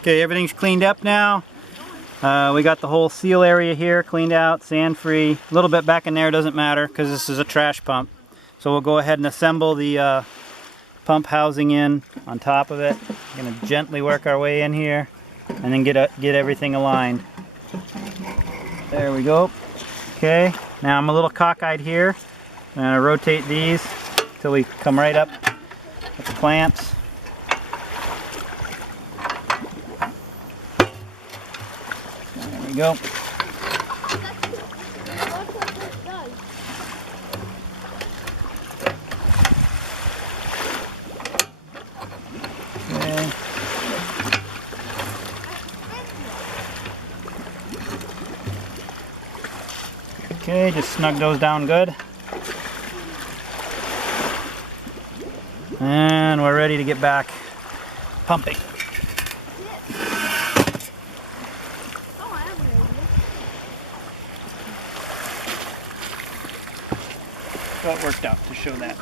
Okay, everything's cleaned up now. We got the whole seal area here cleaned out, sand free. A little bit back in there doesn't matter because this is a trash pump. So we'll go ahead and assemble the pump housing in on top of it. We're going to gently work our way in here and then get everything aligned. There we go. Okay, now I'm a little cockeyed here. I'm going to rotate these until we come right up with the clamps. There we go. Okay, just snug those down good. And we're ready to get back pumping. So it worked out to show that.